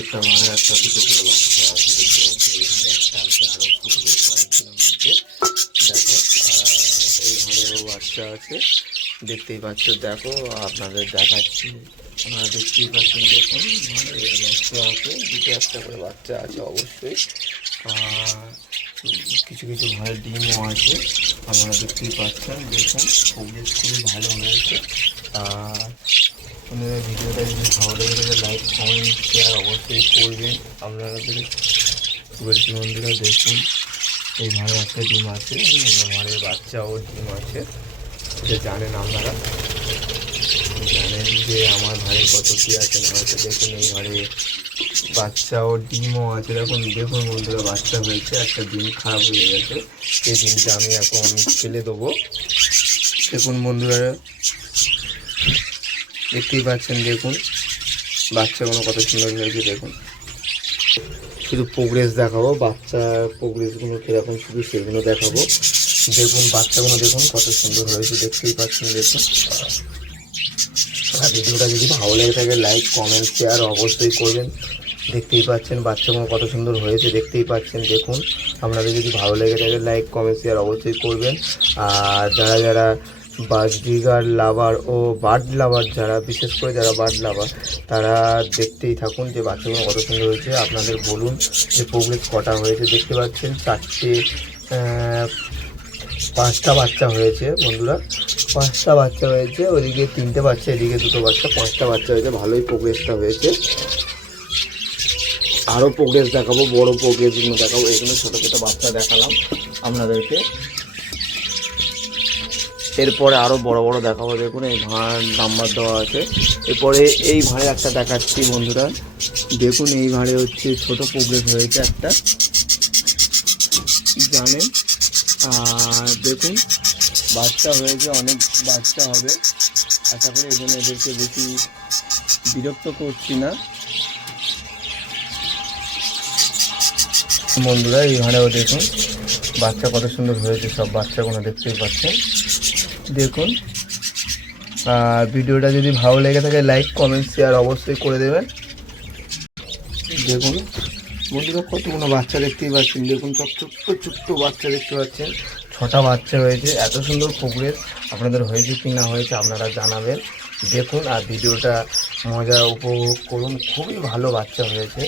একটা মায়ের একটা দুটো করে বাচ্চা আছে, দেখতে পাচ্ছি এখানে একটা আছে, আরো ফুটবে কয়েকদিনের মধ্যে। দেখো এই ঘরেও বাচ্চা আছে, দেখতেই পাচ্ছ। দেখো আপনাদের দেখাচ্ছি, আপনারা দেখতেই পাচ্ছেন। দেখুন মানে বাচ্চা আছে, দুটো একটা করে বাচ্চা আছে অবশ্যই। কিছু কিছু ঘরে ডিমও আছে, আপনারা দেখতেই পাচ্ছেন। দেখুন পরিবেশ খুবই ভালো হয়েছে। আর আপনারা ভিডিওটা যদি ভালো লেগে থাকে লাইক কমেন্ট শেয়ার অবশ্যই করবেন। আপনাদের বলছি বন্ধুরা, দেখুন এই ঘরে একটা ডিম আছে, ঘরের বাচ্চাও ডিম আছে। এটা জানেন আপনারা, জানেন যে আমার ঘরে কত কী আছে না আছে। দেখুন এই ঘরে বাচ্চা ও ডিমও আছে। দেখুন দেখুন বন্ধুরা, বাচ্চা হয়েছে, একটা ডিম খারাপ হয়ে গেছে, সেই ডিমটা আমি এখন ফেলে দেবো। দেখুন বন্ধুরা, দেখতেই পাচ্ছেন। দেখুন বাচ্চাগুলো কত সুন্দর হয়েছে। দেখুন শুধু প্রোগ্রেস দেখাবো, বাচ্চার প্রোগ্রেসগুলো কীরকম শুধু সেগুলো দেখাবো। দেখুন বাচ্চাগুলো দেখুন কত সুন্দর হয়েছে, দেখতেই পাচ্ছেন। দেখুন আর ভিডিওটা যদি ভালো লেগে থাকে লাইক কমেন্ট শেয়ার অবশ্যই করবেন। দেখতেই পাচ্ছেন বাচ্চাগুলো কত সুন্দর হয়েছে, দেখতেই পাচ্ছেন। দেখুন আপনাদের যদি ভালো লেগে থাকে লাইক কমেন্ট শেয়ার অবশ্যই করবেন। আর যারা যারা বাজরিগার লাভার ও বার্ড লাভার, যারা বিশেষ করে যারা বার্ড লাভার, তারা দেখতেই থাকুন যে বাচ্চাগুলো কত সুন্দর হয়েছে। আপনাদের বলুন যে প্রোগ্রেস কটা হয়েছে। দেখতে পাচ্ছেন পাঁচটা বাচ্চা হয়েছে বন্ধুরা, পাঁচটা বাচ্চা হয়েছে। ওদিকে তিনটে বাচ্চা, এদিকে দুটো বাচ্চা, পাঁচটা বাচ্চা হয়েছে। ভালোই প্রোগ্রেসটা হয়েছে। আরও প্রোগ্রেস দেখাবো, বড় প্রোগ্রেসগুলো দেখাবো। এগুলো ছোটো ছোটো বাচ্চা দেখালাম আপনাদেরকে, এরপরে আরও বড় বড় দেখাবো। দেখুন এই ভাঁড় নাম্বার দেওয়া আছে। এরপরে এই ভাঁড়ে একটা দেখাচ্ছি বন্ধুরা। দেখুন এই ভাঁড়ে হচ্ছে ছোট প্রোগ্রেস হয়েছে একটা, জানেন। আর দেখুন বাচ্চা হয়েছে, অনেক বাচ্চা হবে আশা করি, এই জন্য এদেরকে বেশি বিরক্ত করছি না বন্ধুরা। এই ভাঁড়েও দেখুন বাচ্চা কত সুন্দর হয়েছে, সব বাচ্চাগুলো দেখতেই পাচ্ছেন। দেখুন আর ভিডিওটা যদি ভালো লেগে থাকে লাইক কমেন্ট শেয়ার অবশ্যই করে দেবেন। দেখুন বন্ধুরা কতগুলো বাচ্চা দেখতেই পাচ্ছেন। দেখুন সব ছোট্ট ছোট্ট বাচ্চা দেখতে পাচ্ছেন, 6টা বাচ্চা হয়েছে। এত সুন্দর প্রোগ্রেস আপনাদের হয়েছে কি না হয়েছে আপনারা জানাবেন। দেখুন আর ভিডিওটা মজা উপভোগ করুন, খুবই ভালো বাচ্চা হয়েছে।